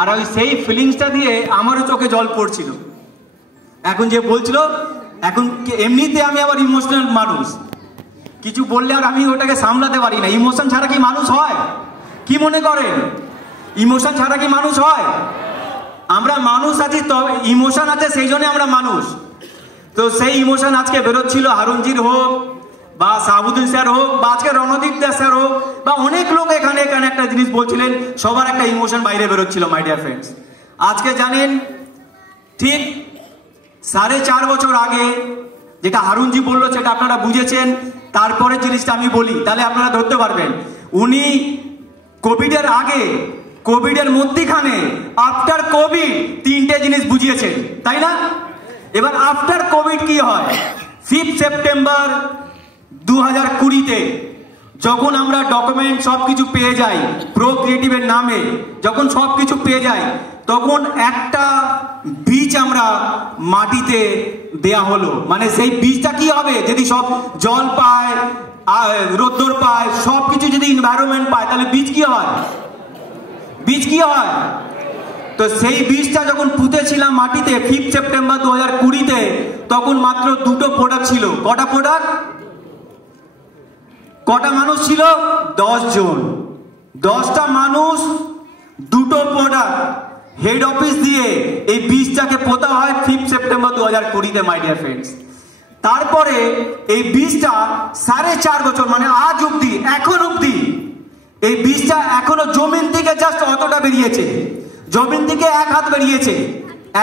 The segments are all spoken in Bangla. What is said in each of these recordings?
আর ওই সেই ফিলিংসটা দিয়ে আমারও চোখে জল পড়ছিল। এখন যে বলছিল, এখন এমনিতে আমি আবার ইমোশনাল মানুষ, কিছু বললে আর আমি ওটাকে সামলাতে পারি না। ইমোশন ছাড়া কি মানুষ হয়? কি মনে করেন? ইমোশন ছাড়া কি মানুষ হয়? আমরা মানুষ আছি, তবে ইমোশন আছে, সেই জন্য আমরা মানুষ। তো সেই ইমোশন আজকে বেরোচ্ছিল, হারুনজির হোক বা সাহাবুদ্দিন স্যার হোক বা আজকে রণদীপ দাস স্যার হোক বা অনেক লোক এখানে একটা জিনিস বলছিলেন, সবার একটা ইমোশন বাইরে বেরোচ্ছিল। মাই ডিয়ার ফ্রেন্ডস, আজকে জানেন ঠিক 4.5 বছর আগে যেটা হারুনজি বললো সেটা আপনারা বুঝেছেন। তারপরে জিনিসটা আমি বলি, তাহলে আপনারা ধরতে পারবেন। উনি কোভিডের আগে, কোভিডের মধ্যখানে, আফটার কোভিড, 3টে জিনিস বুঝিয়েছেন, তাই না? এবার আফটার কোভিড কি হয়? 5 সেপ্টেম্বর 2020-তে যখন আমরা ডকুমেন্ট সবকিছু পেয়ে যাই, প্রো ক্রিয়েটিভের নামে যখন সবকিছু পেয়ে যাই, তখন একটা বীজ আমরা মাটিতে দেয়া হলো। মানে সেই বীজটা কি হবে? যদি সব জল পায়, রোদ্দুর পায়, সবকিছু যদি এনভায়রনমেন্ট পায়, তাহলে বীজ কি হয়? বীজ কি হয়? তো সেই বীজটা যখন পুঁতেছিলাম মাটিতে 5 সেপ্টেম্বর 2020-তে, তখন মাত্র 2টো প্রোডাক্ট ছিল। কটা প্রোডাক্ট? কটা মানুষ ছিল? 10 জন। 10টা মানুষ, 2টো প্রোডাক্ট। হেড অফিস দিয়ে এই বীজটাকে পোতা হয় 5 সেপ্টেম্বর 2020-তে, মাই ডিয়ার ফ্রেন্ডস। তারপরে এই বীজটা 4.5 বছর, মানে আজ অব্দি, এখন অব্দি এই বীজটা এখনো জমিন থেকে জাস্ট অতটা বেরিয়েছে, জমিন থেকে 1 হাত বেরিয়েছে,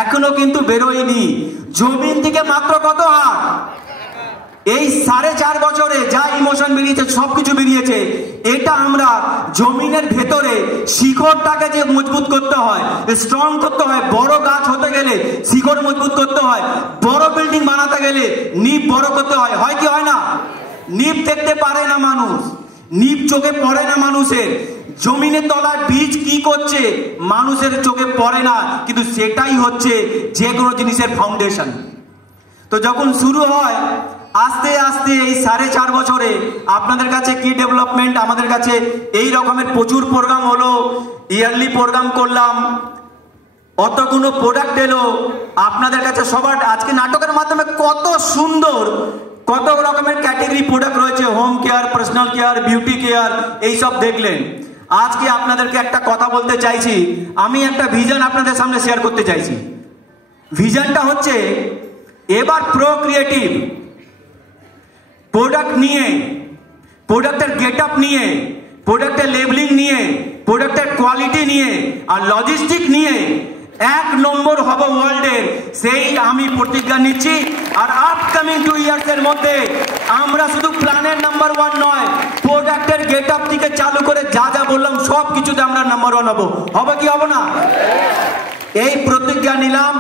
এখনো কিন্তু বেরোয়নি। জমিন থেকে মাত্র কত হাত? এই 4.5 বছরে যা ইমোশন বেরিয়েছে, সবকিছু বেরিয়েছে। এটা আমরা জমিনের ভেতরে শিকড়টাকে যে মজবুত করতে হয়, স্ট্রং করতে হয়। বড় গাছ হতে গেলে শিকড় মজবুত করতে হয়, বড় বিল্ডিং বানাতে গেলে নিপ বড় করতে হয়। হয় কি হয় না? নিপ দেখতে পারে না মানুষ, নিপ চোখে পড়ে না মানুষের। জমিনের তলায় বীজ কি করছে মানুষের চোখে পড়ে না, কিন্তু সেটাই হচ্ছে যে কোনো জিনিসের ফাউন্ডেশন। তো যখন শুরু হয় আস্তে আস্তে এই 4.5 বছরে আপনাদের কাছে কি ডেভেলপমেন্ট, আমাদের কাছে এই রকমের প্রচুর প্রোগ্রাম হলো, ইয়ারলি প্রোগ্রাম করলাম, অতগুলো প্রোডাক্ট এলো আপনাদের কাছে সবার। আজকে নাটকের মাধ্যমে কত সুন্দর, কত রকমের ক্যাটেগরি প্রোডাক্ট রয়েছে, home care, personal care, beauty care, এইসব দেখলেন। আজকে আপনাদেরকে একটা কথা বলতে চাইছি, আমি একটা ভিশন আপনাদের সামনে শেয়ার করতে চাইছি। ভিশনটা হচ্ছে এবার প্রো ক্রিয়েটিভ প্রোডাক্ট নিয়ে, প্রোডাক্টের গেট আপ নিয়ে, প্রোডাক্টের লেবেলিং নিয়ে, প্রোডাক্টের কোয়ালিটি নিয়ে আর লজিস্টিক নিয়ে 1 নম্বর হবে ওয়ার্ল্ডের, সেই আমি প্রতিজ্ঞা নিচ্ছি। আর আপকামিং 2 ইয়ার্সের মধ্যে আমরা শুধু প্ল্যানের নাম্বার 1 নয়, প্রোডাক্টের গেট আপ থেকে চালু করে যা যা বললাম সব কিছুতে আমরা নাম্বার 1 হব। হবে কি হবে না? এই প্রতিজ্ঞা নিলাম।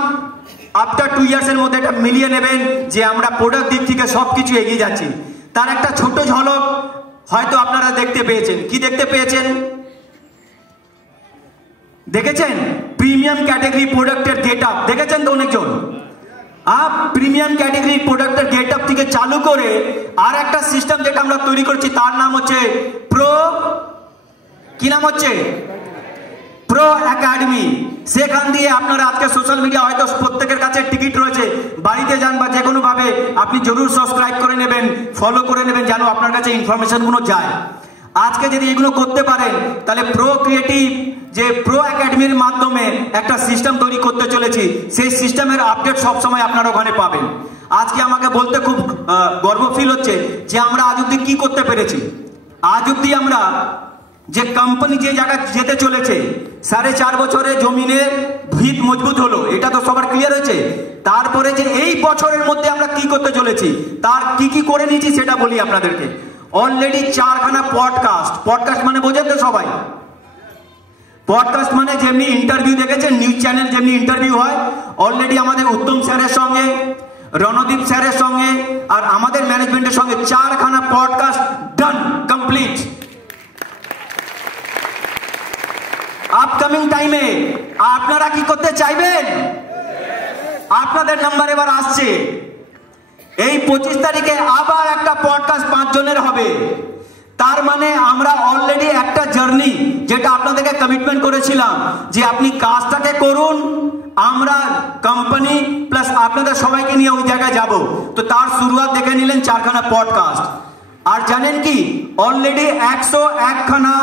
আফটার 2 ইয়ার্সের মধ্যে এটা মিলিয়ে নেবেন যে আমরা প্রোডাক্ট দিক থেকে সবকিছু এগিয়ে যাচ্ছি। তার একটা ছোট ঝলক হয়তো আপনারা দেখতে পেয়েছেন। কি দেখতে পেয়েছেন? দেখেছেন? প্রিমিয়াম ক্যাটাগরি প্রোডাক্টের গেট আপ দেখেছেন তো অনেকজন। প্রিমিয়াম ক্যাটাগরি প্রোডাক্টের গেট আপ থেকে চালু করে আর একটা সিস্টেম যেটা আমরা তৈরি করছি, তার নাম হচ্ছে প্রো, কি নাম হচ্ছে? Pro academy. সেখান দিয়ে আপনারা আজকে সোশ্যাল মিডিয়া হয়তো প্রত্যেকের কাছে টিকিট রয়েছে, বাড়িতে যান বা যে কোনো ভাবে আপনি জরুর সাবস্ক্রাইব করে নেবেন, ফলো করে নেবেন, যেন আপনার কাছে ইনফরমেশনগুলো যায়। আজকে যদি এগুলো করতে পারেন তাহলে প্রো ক্রিয়েটিভ যে প্রো একাডেমির মাধ্যমে একটা সিস্টেম তৈরি করতে চলেছি, সেই সিস্টেমের আপডেট সবসময় আপনারা ওখানে পাবেন। আজকে আমাকে বলতে খুব গর্ব ফিল হচ্ছে যে আমরা আজ অব্দি কি করতে পেরেছি। আজ অব্দি আমরা যে কোম্পানি যে জায়গা যেতে চলেছে, 4.5 বছরে জমিনের ভিত মজবুত হলো, এটা তো সবার ক্লিয়ার হয়েছে। তারপরে যে এই বছরের মধ্যে আমরা কি করতে চলেছি, তার কি করে নিয়েছি সেটা বলি আপনাদেরকে। অলরেডি 4খানা পডকাস্ট, পডকাস্ট মানে বোঝেন তো সবাই? পডকাস্ট মানে যেমনি ইন্টারভিউ দেখেছেন, নিউজ চ্যানেল যেমনি ইন্টারভিউ হয়, অলরেডি আমাদের উত্তম স্যারের সঙ্গে, রণদীপ স্যারের সঙ্গে আর আমাদের ম্যানেজমেন্টের সঙ্গে 4খানা পডকাস্ট ডান, কমপ্লিট। আপকামিং টাইমে আপনারা কি করতে চাইবেন? আপনাদের নাম্বার এবার আসছে। এই 25 তারিখে আবার একটা পডকাস্ট 5 জনের হবে। তার মানে আমরা অলরেডি একটা জার্নি, যেটা আপনাদেরকে কমিটমেন্ট করেছিলাম যে আপনি কাজটাকে করুন, আমরা কোম্পানি প্লাস আপনাদের সবাইকে নিয়ে ওই জায়গায় যাব। তো তার শুরুয়াত দেখে নিলেন 4খানা পডকাস্ট। আর জানেন কি, অলরেডি 101খানা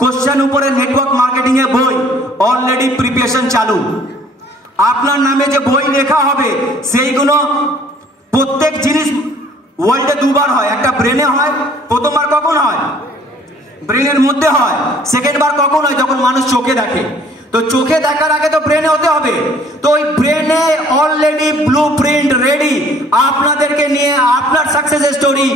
কোশ্চেন উপরে নেটওয়ার্ক মার্কেটিং এ বই অলরেডি প্রিপারেশন চালু। আপনার নামে যে বই লেখা হবে সেইগুলো প্রত্যেক জিনিস ওয়ার্ল্ডে দুবার হয়, একটা ব্রেনে হয়, প্রথমবার কখন হয়? ব্রেনের মধ্যে হয়। সেকেন্ড বার কখন হয়? যখন মানুষ চোখে দেখে। তো চোখে দেখার আগে তো ব্রেনে হতে হবে। তো ওই ব্রেনে অলরেডি ব্লুপ্রিন্ট রেডি আপনাদেরকে নিয়ে, আপনার সাকসেস স্টোরি,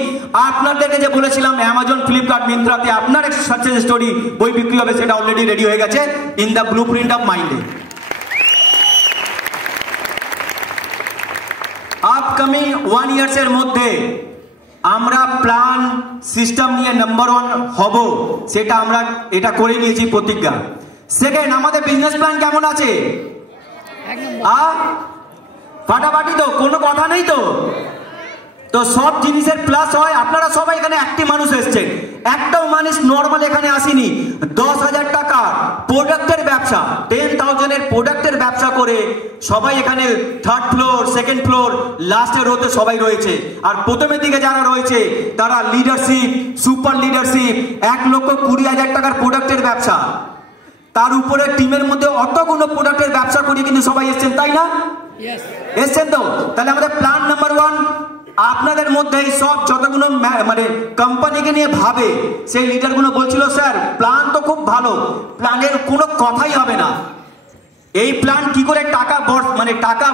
আপনাদেরকে যে বলেছিলাম অ্যামাজন, ফ্লিপকার্ট, মিন্ত্রাতে আপনার এক সাকসেস স্টোরি বই বিক্রি হবে, সেটা অলরেডি রেডি হয়ে গেছে ইন দ্য ব্লুপ্রিন্ট অফ মাইন্ডে। আপকামিং 1 ইয়ার্সের মধ্যে আমরা প্ল্যান সিস্টেম নিয়ে নাম্বার 1 হব, সেটা আমরা এটা করে নিয়েছি প্রতিজ্ঞা। সেকেন্ড, আমাদের বিজনেস প্ল্যান কেমন আছে? ফাটাফাটি তো, কোনো কথা নেই তো? তো সব জিনিসের প্লাস হয়। আপনারা সবাই এখানে একটি মানুষ এসছেন, একটাও মানুষ নর্মাল এখানে আসেনি। 10,000 টাকা প্রোডাক্টের ব্যবসা, 10,000-এর প্রোডাক্টের ব্যবসা করে সবাই এখানে 3rd ফ্লোর, 2nd ফ্লোর, লাস্টের রোতে সবাই রয়েছে। আর প্রথমের দিকে যারা রয়েছে তারা লিডারশিপ, সুপার লিডারশিপ, 1,20,000 টাকার প্রোডাক্টের ব্যবসা, তার উপরে টিমের মধ্যে অতগুলো প্রোডাক্টের ব্যবসা করিয়ে কিন্তু সবাই এসছেন, তাই না? এসছেন তো? তাহলে আমাদের প্ল্যান নাম্বার 1, আপনাদের মধ্যে এই সব যতগুলো মানে কোম্পানিকে নিয়ে ভাবে সেই লিডারগুলো বলছিল, স্যার প্ল্যান তো খুব ভালো, প্ল্যানের কোনো কথাই হবে না। এই প্ল্যান কি করে টাকা মানে টাকা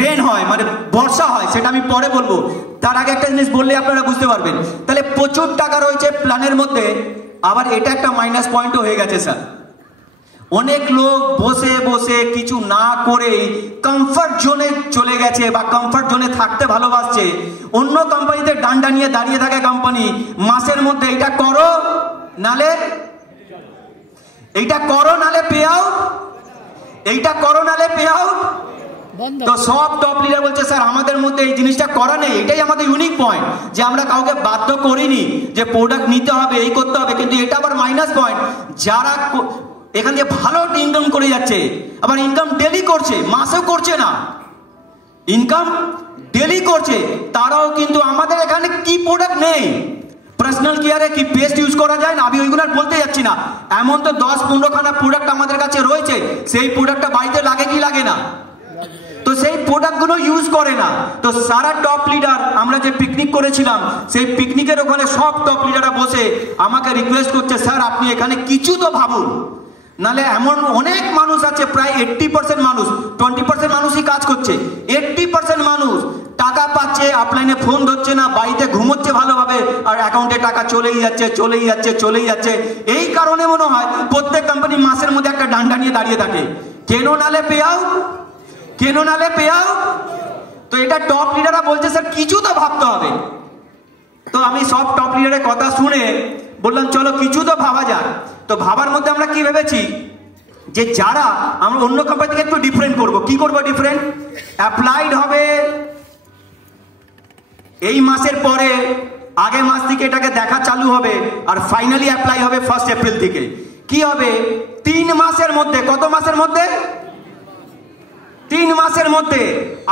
রেন হয়, মানে বর্ষা হয়, সেটা আমি পরে বলবো। তার আগে একটা জিনিস বললে আপনারা বুঝতে পারবেন। তাহলে প্রচুর টাকা রয়েছে প্ল্যানের মধ্যে। আবার এটা একটা মাইনাস পয়েন্টও হয়ে গেছে স্যার। অনেক লোক বসে বসে কিছু না করে কমফর্ট জোনে চলে গেছে বা কমফর্ট জোনে থাকতে ভালোবাসছে। অন্য কোম্পানিতে ডান্ডা নিয়ে দাঁড়িয়ে থাকে কোম্পানি, মাসের মধ্যে এইটা করো নালে এইটা করো নালে পে আউট, এইটা করো নালে পে আউট। তো সব টপ লিডার বলছে স্যার আমাদের মধ্যে এই জিনিসটা করা নেই। এটাই আমাদের ইউনিক পয়েন্ট, যে আমরা কাউকে বাধ্য করিনি যে প্রোডাক্ট নিতে হবে, এই করতে হবে। কিন্তু এটা আবার মাইনাস পয়েন্ট, যারা এখান থেকে ভালো ইনকাম করে যাচ্ছে, আবার ইনকাম ডেলি করছে, মাসেও করছে না, ইনকাম ডেলি করছে, তারাও কিন্তু আমাদের এখানে কি প্রোডাক্ট নেই। পার্সোনাল কেয়ারে কি পেস্ট ইউজ করা যায় না, আমি ওইগুলো বলতে যাচ্ছি না। এমন তো 10-15 খানা প্রোডাক্ট আমাদের কাছে রয়েছে, সেই প্রোডাক্টটা বাড়িতে লাগে কি লাগে না, তো সেই প্রোডাক্টগুলো ইউজ করে না। তো সারা টপ লিডার, আমরা যে পিকনিক করেছিলাম সেই পিকনিকের ওখানে সব টপ লিডাররা বসে আমাকে রিকোয়েস্ট করছে, স্যার আপনি এখানে কিছু তো ভাবুন, নালে এমন অনেক মানুষ আছে, প্রায় 80% মানুষ, 20% মানুষই কাজ করছে, 80% মানুষ টাকা পাচ্ছে, আপলাইনে ফোন ধরছে না, বাড়িতে ঘুমোচ্ছে ভালোভাবে, আর অ্যাকাউন্টে টাকা চলেই যাচ্ছে চলেই যাচ্ছে চলেই যাচ্ছে। এই কারণে মনে হয় প্রত্যেক কোম্পানি মাসের মধ্যে একটা ডান্ডা নিয়ে দাঁড়িয়ে থাকে, কেন নালে পে আউট, কেন নালে পে আউট। তো এটা টপ লিডাররা বলছে স্যার কিছু তো ভাবতে হবে। তো আমি সব টপ লিডারের কথা শুনে বললাম চলো কিছু তো ভাবা যাক। তো ভাবার মধ্যে আমরা কি ভেবেছি, যে যারা আমরা অন্য কোম্পানি থেকে একটু ডিফারেন্ট করব। কি করব ডিফারেন্ট? অ্যাপ্লাইড হবে এই মাসের পরে, আগের মাস থেকে এটাকে দেখা চালু হবে, আর ফাইনালি অ্যাপ্লাই হবে 1 এপ্রিল থেকে। কি হবে 3 মাসের মধ্যে, কত মাসের মধ্যে? 3 মাসের মধ্যে।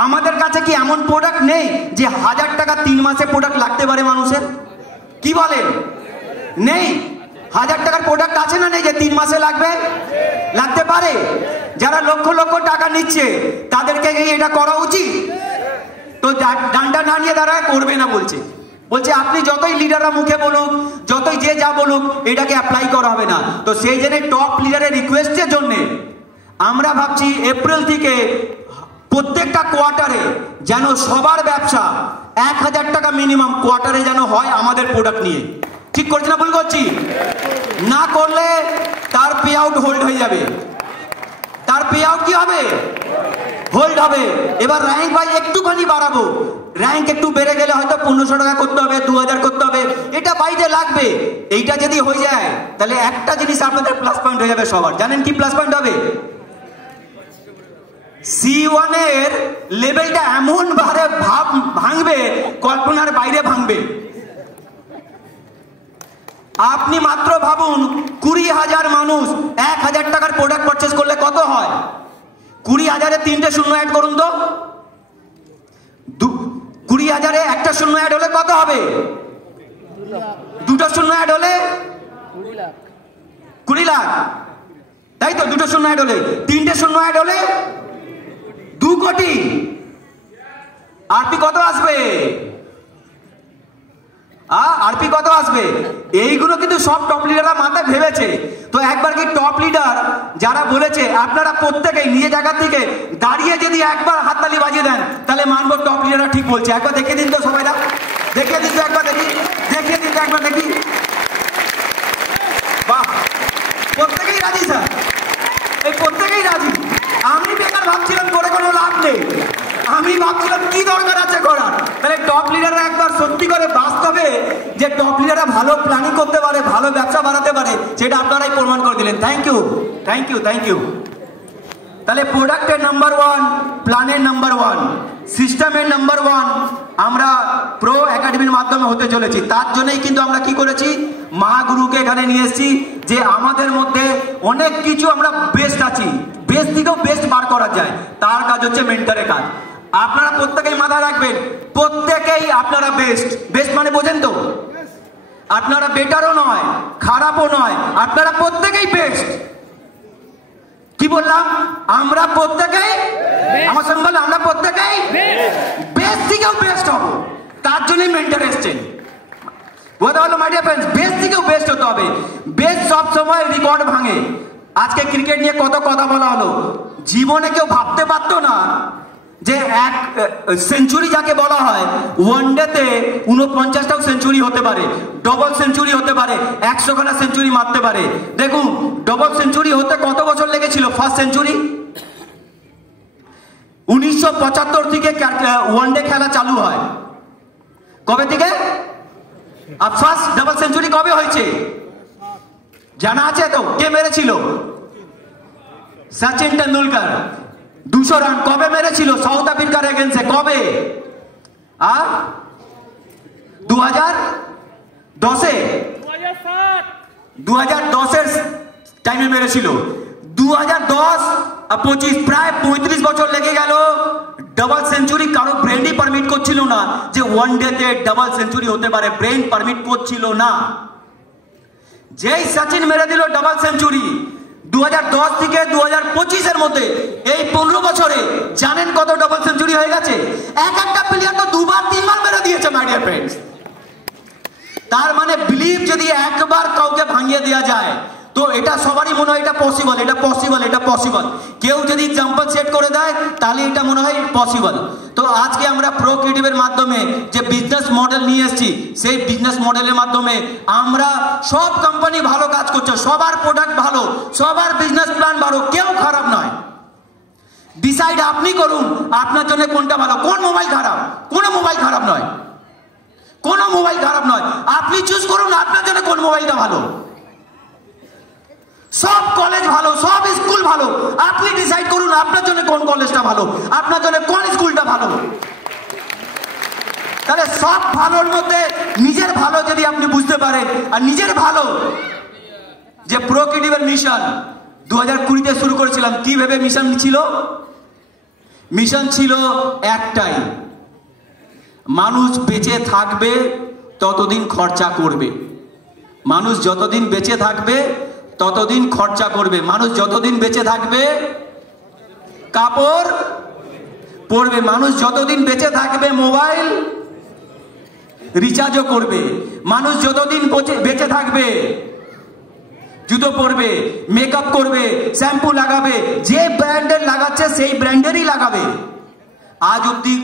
আমাদের কাছে কি এমন প্রোডাক্ট নেই যে 1000 টাকা 3 মাসে প্রোডাক্ট লাগতে পারে মানুষের? কি বলেন? নেই। 1000 টাকার প্রোডাক্ট আছে না নেই যে 3 মাসে লাগবে? লাগতে পারে। যারা লক্ষ লক্ষ টাকা নিচ্ছে তাদেরকে এটা করা উচিত। তো ডান্ডা না নিয়ে তারা করবে না বলছে, বলছে আপনি যতই লিডাররা মুখে বলুক, যতই যে যা বলুক, এটাকে অ্যাপ্লাই করা হবে না। তো সেই জন্য টপ লিডারের রিকোয়েস্টের জন্য আমরা ভাবছি এপ্রিল থেকে প্রত্যেকটা কোয়ার্টারে যেন সবার ব্যবসা 1000 টাকা মিনিমাম কোয়ার্টারে যেন হয় আমাদের প্রোডাক্ট নিয়ে। ঠিক করছি না ভুল করছি? না করলে তার পে আউট হোল্ড হয়ে যাবে। তার পে আউট কি হবে? হোল্ড হবে। এবার র্যাঙ্ক ভাই একটুখানি বাড়াবো, র্যাঙ্ক একটু বেড়ে গেলে হয়তো 1500 টাকা করতে হবে, 2000 করতে হবে, এটা বাইরে লাগবে। এইটা যদি হয়ে যায় তাহলে একটা জিনিস আপনাদের প্লাস পয়েন্ট হয়ে যাবে সবার। জানেন কি প্লাস পয়েন্ট হবে? C1 এর লেভেলটা এমন ভাবে ভাঙবে, কল্পনার বাইরে ভাঙবে। আপনি মাত্র ভাবুন 20,000 মানুষ 1,000 টাকার প্রোডাক্ট পারচেস করলে কত হয়? 20,000-এ 3টে শূন্য অ্যাড করুন তো। 20,000-এ একটা শূন্য অ্যাড হলে কত হবে? 2টো শূন্য অ্যাড হলে 20 লাখ, তাই তো? 2টো শূন্য অ্যাড হলে, 3টে শূন্য অ্যাড হলে 2 কোটি। আরপি কত আসবে? আরপি কত আসবে? এইগুলো কিন্তু সব টপ লিডাররা মাথায় ভেবেছে। তো একবার কি টপ লিডার যারা বলেছে, আপনারা প্রত্যেকেই নিজের জায়গা থেকে দাঁড়িয়ে যদি একবার হাততালি বাজিয়ে দেন, তাহলে মানব টপ লিডাররা ঠিক বলছে। একবার দেখিয়ে দিন তো সবাইরা, দেখিয়ে দিন তো একবার, দেখিয়ে দিন তো একবার, দেখি। বাহ, প্রত্যেকেই রাজি স্যার, এই প্রত্যেকেই রাজি। আমি বেকার ভাবছিলাম করে কোনো লাভ নেই, আমি ভাবছিলাম কি দরকার আছে করার। তাহলে টপ লিডাররা একবার সত্যি করে বাস্তবে যে টপ লিডাররা ভালো প্ল্যানিং করতে পারে, ভালো ব্যবসা বাড়াতে পারে, সেটা আপনারাই প্রমাণ করে দিলেন। Thank you, thank you, thank you. তাহলে প্রোডাক্টের নাম্বার 1, প্ল্যানের নাম্বার 1, সিস্টেমের নাম্বার 1 আমরা প্রো একাডেমির মাধ্যমে হতে চলেছি। তার জন্যই কিন্তু আমরা কি করেছি, মহাগুরুকে এখানে নিয়ে এসেছি, যে আমাদের মধ্যে অনেক কিছু আমরা বেস্ট আছি, বেস্ট থেকেও বেস্ট বার করা যায়। তার কাজ হচ্ছে মেন্টরের কাজ। আপনারা প্রত্যেকেই মাথায় রাখবেন, প্রত্যেকেই আপনারা বেস্ট। বেস্ট মানে বোঝেন তো? আপনারা বেটারও নয়, খারাপও নয়, আপনারা প্রত্যেকেই বেস্ট। কি বললাম? আমরা প্রত্যেকেই, আমার সঙ্গে বললাম, আমরা প্রত্যেকেই বেস্ট থেকেও বেস্ট হব। তার জন্যই মেন্টর এসছেন। বলতে পারলো মাই ডিয়ার ফ্রেন্ডস, বেস্ট থেকেও বেস্ট হতে হবে। বেস্ট সবসময় রেকর্ড ভাঙে। আজকে ক্রিকেট নিয়ে কত কথা বলা হলো, জীবনে কেউ ভাবতে পারতো না যে এক সেঞ্চুরি যাকে বলা হয়, ওয়ানডেতে 49টাও সেঞ্চুরি হতে পারে, ডবল সেঞ্চুরি হতে পারে, 100খানা সেঞ্চুরি মারতে পারে। দেখুন, ডবল সেঞ্চুরি হতে কত বছর লেগেছিল? ফার্স্ট সেঞ্চুরি 1975 থেকে ওয়ানডে খেলা চালু হয়। কবে থেকে? আর ফার্স্ট ডাবল সেঞ্চুরি কবে হয়েছে জানা আছে তো? কে মেরেছিল? সচিন তেন্ডুলকার। 200 রান কবে মেরেছিল সাউথ আফ্রিকার এগেন্সে? কবে? 2010-এ, 2010-এর টাইমে মেরেছিল। 2010 আর 25, প্রায় 35 বছর লেগে গেল। ডাবল সেঞ্চুরি কারো ব্রেনই পারমিট করছিল না যে ওয়ান ডেতে ডাবল সেঞ্চুরি হতে পারে, ব্রেন পারমিট করছিল না। যেই সচিন মেরে দিল ডাবল সেঞ্চুরি 2010 থেকে 2025-এর মধ্যে, এই 15 বছরে জানেন কত ডাবল সেঞ্চুরি হয়ে গেছে? এক একটা প্লেয়ার তো 2বার 3বার মেরে দিয়েছে মাই ডিয়ার ফ্রেন্ডস। তার মানে বিলিভ যদি একবার কাউকে ভাঙিয়ে দেওয়া যায়, তো এটা সবারই মনে হয় এটা পসিবল, এটা পসিবল, এটা পসিবল। কেউ যদি এক্সাম্পল সেট করে দেয়, তাহলে এটা মনে হয় পসিবল। তো আজকে আমরা প্রো ক্রিয়েটিভের মাধ্যমে যে বিজনেস মডেল নিয়ে এসেছি, সেই বিজনেস মডেলের মাধ্যমে আমরা সব কোম্পানি ভালো কাজ করছে, সবার প্রোডাক্ট ভালো, সবার বিজনেস প্ল্যান ভালো, কেউ খারাপ নয়। ডিসাইড আপনি করুন আপনার জন্য কোনটা ভালো। কোন মোবাইল খারাপ? কোনো মোবাইল খারাপ নয়, কোনো মোবাইল খারাপ নয়। আপনি চুজ করুন আপনার জন্য কোন মোবাইলটা ভালো। সব কলেজ ভালো, সব স্কুল ভালো, আপনি ডিসাইড করুন আপনার জন্য কোন কলেজটা ভালো, আপনার জন্য কোন স্কুলটা ভালো। তাহলে সব ভালোর মধ্যে নিজের ভালো যদি আপনি বুঝতে পারেন, আর নিজের ভালো যে প্রো ক্রিয়েটিভের মিশন 2020-তে শুরু করেছিলাম। কি ভেবে মিশন ছিল? মিশন ছিল একটাই, মানুষ বেঁচে থাকবে ততদিন খরচা করবে। মানুষ যতদিন বেঁচে থাকবে ততদিন খরচা করবে। মানুষ যতদিন বেঁচে থাকবে কাপড় পরবে। মানুষ যতদিন বেঁচে থাকবে মোবাইল রিচার্জও করবে। মানুষ যতদিন বেঁচে থাকবে জুতো পরবে, মেকআপ করবে, শ্যাম্পু লাগাবে, যে ব্র্যান্ডের লাগাচ্ছে সেই ব্র্যান্ডেরই লাগাবে। আজ অব্দি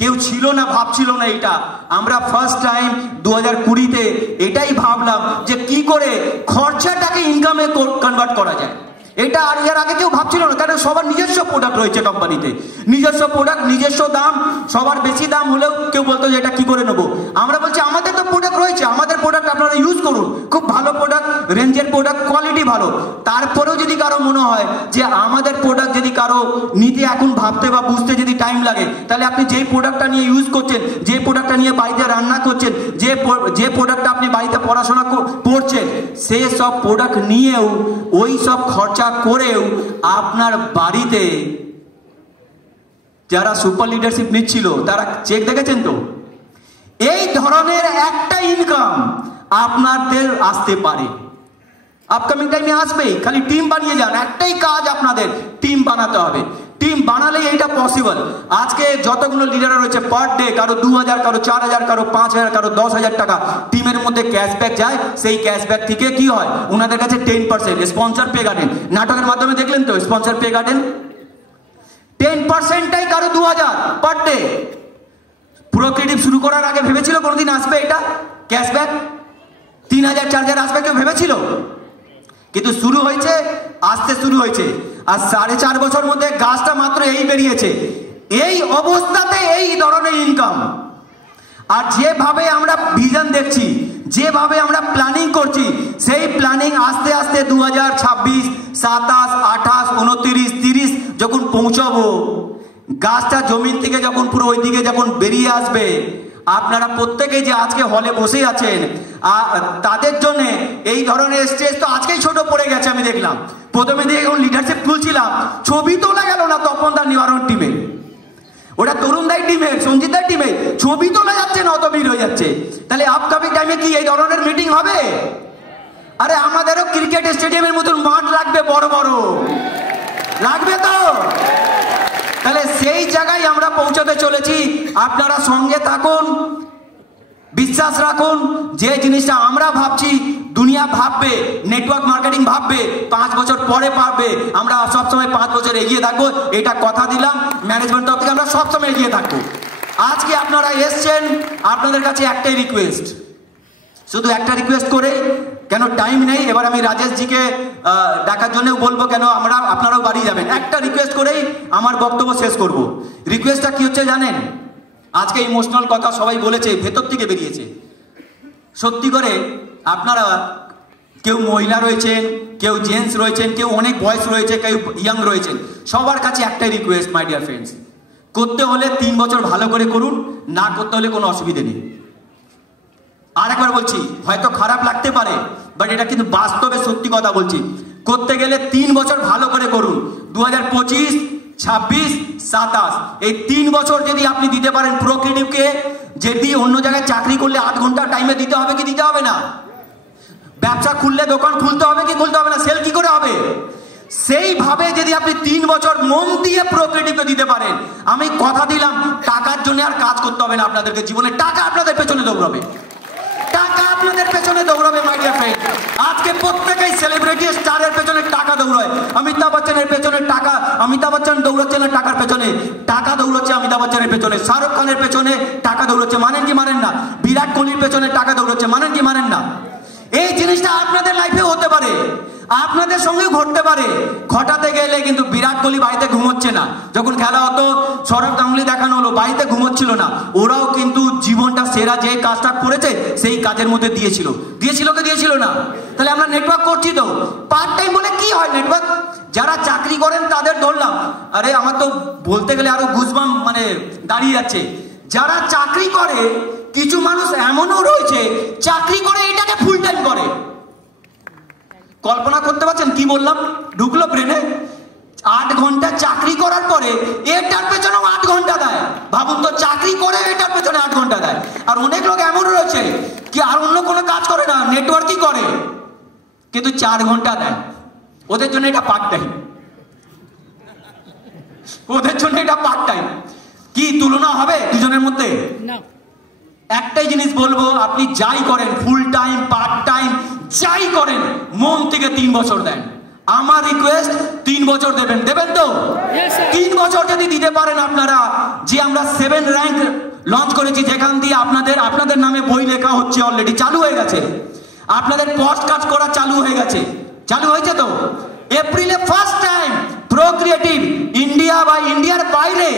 কেউ ছিল না, ভাবছিল না এটা। আমরা ফার্স্ট টাইম 2020-তে এটাই ভাবলাম যে কি করে খরচাটাকে ইনকামে কনভার্ট করা যায়। এটা আর এর আগে কেউ ভাবছিল না, কারণ সবার নিজস্ব প্রোডাক্ট রয়েছে কোম্পানিতে, নিজস্ব প্রোডাক্ট, নিজস্ব দাম। সবার বেশি দাম হলেও কেউ বলতো যে এটা কি করে নেবো। আমরা বলছি আমাদের তো প্রোডাক্ট রয়েছে, আমাদের প্রোডাক্ট আপনারা ইউজ করুন, খুব ভালো প্রোডাক্ট, রেঞ্জের প্রোডাক্ট, কোয়ালিটি ভালো। তারপরেও যদি কারো মনে হয় যে আমাদের প্রোডাক্ট যদি কারো নিতে এখন ভাবতে বা বুঝতে যদি টাইম লাগে, তাহলে আপনি যেই প্রোডাক্টটা নিয়ে ইউজ করছেন, যে প্রোডাক্টটা নিয়ে বাড়িতে রান্না করছেন, যে প্রোডাক্টটা আপনি বাড়িতে পড়াশোনা পড়ছেন, সে সব প্রোডাক্ট নিয়েও ওই সব খরচা করেও আপনার বাড়িতে যারা সুপার লিডারশিপ নিচ্ছিল তারা চেক দেখেছেন তো, এই ধরনের একটা ইনকাম আপনাদের আসতে পারে, আপকামিং টাইমে আসবেই। খালি টিম বানিয়ে যান, একটাই কাজ আপনাদের, টিম বানাতে হবে। টিম বানালেই এইটা পসিবল। আজকে যতগুলো লিডার রয়েছে পার ডে কারো 2000, কারো 4000, কারো 5000, কারো 10,000 টাকা টিমের মধ্যে ক্যাশব্যাক যায়। সেই ক্যাশব্যাক থেকে কি হয়, ওনাদের কাছে 10% স্পন্সর পে গার্ডেন, নাটকের মাধ্যমে দেখলেন তো স্পন্সর পে গার্ডেন, 10%টাই কারো 2000 পার ডে। পুরো ক্রিয়েটিভ শুরু করার আগে ভেবেছিল কোনোদিন আসবে এটা ক্যাশব্যাক 3000 4000 আসবে, কেউ ভেবেছিল? কিন্তু শুরু হয়েছে, আসতে শুরু হয়েছে। আর 4.5 বছর মধ্যে গাছটা মাত্র এই বেরিয়েছে। এই অবস্থাতে এই ধরনের ইনকাম। আর যেভাবে আমরা ভিশন দেখছি, যেভাবে আমরা প্ল্যানিং করছি, সেই প্ল্যানিং আস্তে আস্তে 2026, 27, 28, 29, 30 যখন পৌঁছাবো, গাছটা জমিন থেকে যখন পুরো ওইদিকে যখন বেরিয়ে আসবে, আপনারা প্রত্যেকেই যে আজকে হলে বসে আছেন তাদের জন্য এই ধরনের স্টেজ তো আজকেই ছোট পড়ে গেছে। আমি দেখলাম প্রথমে দিয়ে যখন লিডারশিপ তুলছিলাম, ছবি তোলা গেল না তপনদার নিবারণ টিমে, ওটা তরুণদাই টিমে, সঞ্জিতদার টিমে, ছবি তোলা যাচ্ছে না, অত ভিড় হয়ে যাচ্ছে। তাহলে আপকামিং টাইমে কি এই ধরনের মিটিং হবে? আরে আমাদেরও ক্রিকেট স্টেডিয়ামের মতন মাঠ লাগবে, বড় বড় লাগবে তো। তাহলে সেই জায়গায় আমরা পৌঁছাতে চলেছি। আপনারা সঙ্গে থাকুন, বিশ্বাস রাখুন, যে জিনিসটা আমরা ভাবছি দুনিয়া ভাববে, নেটওয়ার্ক মার্কেটিং ভাববে, 5 বছর পরে পারবে। আমরা সবসময় 5 বছর এগিয়ে থাকবো, এটা কথা দিলাম। ম্যানেজমেন্ট তরফ থেকে আমরা সবসময় এগিয়ে থাকবো। আজকে আপনারা এসছেন, আপনাদের কাছে একটাই রিকোয়েস্ট, শুধু একটা রিকোয়েস্ট করে, কেন টাইম নেই, এবার আমি রাজেশজিকে ডাকার জন্য বলবো, কেন আপনারাও বাড়ি যাবেন। একটা রিকোয়েস্ট করেই আমার বক্তব্য শেষ করব। রিকোয়েস্টটা কি হচ্ছে জানেন? আজকে ইমোশনাল কথা সবাই বলেছে, ভেতর থেকে বেরিয়েছে। সত্যি করে আপনারা, কেউ মহিলা রয়েছেন, কেউ জেন্টস রয়েছেন, কেউ অনেক বয়স রয়েছে, কেউ ইয়াং রয়েছেন, সবার কাছে একটাই রিকোয়েস্ট মাই ডিয়ার ফ্রেন্ডস, করতে হলে 3 বছর ভালো করে করুন, না করতে হলে কোনো অসুবিধে নেই। আর একবার বলছি, হয়তো খারাপ লাগতে পারে, বাট এটা কিন্তু বাস্তবে সত্যি কথা বলছি। করতে গেলে 3 বছর ভালো করে করুন। 2025, 26, 27 এই 3 বছর যদি আপনি দিতে পারেন প্রো ক্রিয়েটিভকে, যদি অন্য জায়গায় চাকরি করলে 8 ঘন্টা টাইমে দিতে হবে কি দিতে হবে না? ব্যবসা খুললে দোকান খুলতে হবে কি খুলতে হবে না? সেল কি করে হবে? সেইভাবে যদি আপনি 3 বছর মন দিয়ে প্রো ক্রিয়েটিভকে দিতে পারেন, আমি কথা দিলাম টাকার জন্য আর কাজ করতে হবে না আপনাদেরকে। জীবনে টাকা আপনাদের পেছনে দৌড়াবে, টাকা আপনাদের পেছনে দৌড়াবে মাই ডিয়ার ফ্রেন্ড। আজকে প্রত্যেকেই সেলিব্রিটি স্টারের পেছনে টাকা দৌড়ায়। অমিতাভ বচ্চনের পেছনে টাকা, অমিতাভ বচ্চন দৌড়াচ্ছে না টাকার পেছনে, টাকা দৌড়াচ্ছে অমিতাভ বচ্চনের পেছনে। শাহরুখ খানের পেছনে টাকা দৌড়াচ্ছে, মানেন কি মানেন না? বিরাট কোহলির পেছনে টাকা দৌড়াচ্ছে, মানেন কি মানেন না? এই জিনিসটা আপনাদের লাইফে হতে পারে, আপনাদের সঙ্গে ঘটতে পারে। ঘটাতে গেলে কিন্তু বিরাট কোহলি বাড়িতে ঘুমোচ্ছে না, যখন খেলা হতো সৌরভ গাঙ্গুলি দেখানো হলো, বাড়িতে ঘুমোচ্ছিল না। ওরাও কিন্তু জীবনটা সেরা যে কাজটা করেছে সেই কাজের মধ্যে দিয়েছিল কি দিয়েছিল না? তাহলে আমরা নেটওয়ার্ক করছি তো, পার্ট টাইম বলে কি হয় নেটওয়ার্ক? যারা চাকরি করেন তাদের ধরলাম, আরে আমার তো বলতে গেলে আরো গুজবাম মানে দাঁড়িয়ে যাচ্ছে। যারা চাকরি করে, কিছু মানুষ এমনও রয়েছে চাকরি করে এটাকে ফুল টাইম করে। কল্পনা করতে পারছেন কি বললাম? ঢুকলো ব্রেনে। 8 ঘন্টা চাকরি করার পরে এটার পেছনেও 8 ঘন্টা দেয়। ভাবুন তো, চাকরি করে এটার পেছনে 8 ঘন্টা দেয়। আর অনেক লোক এমন রয়েছে কি আর অন্য কোনো কাজ করে না, নেটওয়ার্কই করে, কিন্তু 4 ঘন্টা দেয়। ওদের জন্য এটা পার্ট টাইম, ওদের জন্য এটা পার্ট টাইম। কি তুলনা হবে দুজনের মধ্যে? না। একটাই জিনিস বলবো, আপনি যাই করেন, ফুল টাইম পার্ট টাইম যাই করেন, মন থেকে 3 বছর দেন। আমার রিকোয়েস্ট 3 বছর দেবেন, দেবেন তো? 3 বছর যদি দিতে পারেন আপনারা, যে আমরা 7 র্যাঙ্ক লঞ্চ করেছি, যেখান দিয়ে আপনাদের নামে বই লেখা হচ্ছে, অলরেডি চালু হয়ে গেছে। আপনাদের পোস্ট কাজ করা চালু হয়ে গেছে, চালু হয়েছে তো? এপ্রিলে first time pro creative India বা ইন্ডিয়ার বাইরে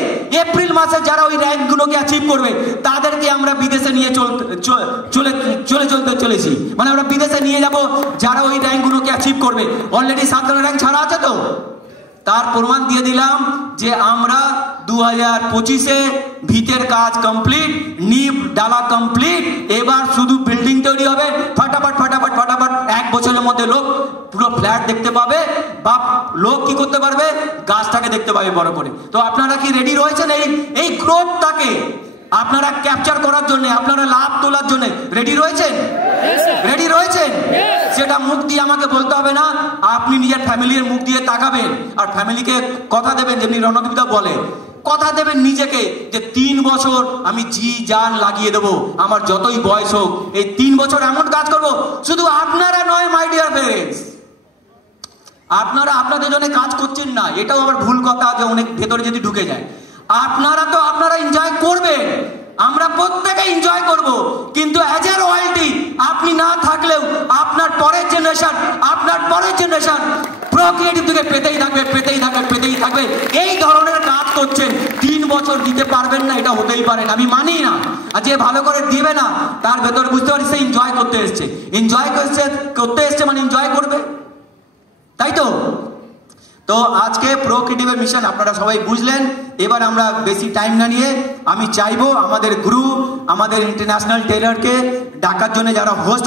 এপ্রিল মাসে যারা ওই র্যাঙ্কগুলোকে অ্যাচিভ করবে তাদেরকে আমরা বিদেশে নিয়ে চলে চলেছি, মানে আমরা বিদেশে নিয়ে যাব যারা ওই র্যাঙ্কগুলোকে অ্যাচিভ করবে। অলরেডি 7 র্যাঙ্ক ছাড়া আছে তো, তার প্রমাণ দিয়ে দিলাম যে আমরা 2025-এ ভিতের কাজ কমপ্লিট, নিব ডালা কমপ্লিট, এবার শুধু বিল্ডিং তৈরি হবে ফাটাফাট ফাটাফাট ফাটাফাট। 1 বছরের মধ্যে লোক পুরো ফ্ল্যাট দেখতে পাবে, বা লোক কি করতে পারবে, গাছটাকে দেখতে পাবে বড় করে। তো আপনারা কি রেডি রয়েছেন এই গ্রোথটাকে আপনারা ক্যাপচার করার জন্য, আপনারা লাভ তোলার জন্য রেডি রয়েছেন? রেডি রয়েছেন? সেটা মুখ দিয়ে আমাকে বলতে হবে না, আপনি নিজের ফ্যামিলির মুখ দিয়ে তাকাবেন আর ফ্যামিলিকে কথা দেবেন, যেমনি রণদীপদা বলে, কথা দেবেন নিজেকে যে 3 বছর আমি জি জান লাগিয়ে দেবো, আমার যতই বয়স হোক এই 3 বছর এমন কাজ করব। শুধু আপনারা নয় মাই ডিয়ার ফ্রেন্ডস, আপনারা আপনাদের জন্য কাজ করছেন না, এটাও আবার ভুল কথা যে অনেক ভেতরে যদি ঢুকে যায়। আপনারা এনজয় করবেন, আমরা প্রত্যেকে এনজয় করব, কিন্তু অ্যাজ এ রয়্যালটি আপনি না থাকলেও আপনার পরের জেনারেশন প্রক্রিয়েটিভ থেকে পেতেই থাকবে। এই ধরনের কাজ করছেন, 3 বছর দিতে পারবেন না, এটা হতেই পারে না, আমি মানি না। আর যে ভালো করে দিবে না তার ভেতরে বুঝতে পারি সে এনজয় করতে এসছে মানে এনজয় করবে, তাই তো? তো আজকে প্রক্রিয়েটিভের মিশন আপনারা সবাই বুঝলেন। এবার আমরা বেশি টাইম না নিয়ে আমি চাইবো আমাদের গ্রুপ, আমাদের ইন্টারন্যাশনাল টেলারকে ডাকার জন্য, যারা হোস্ট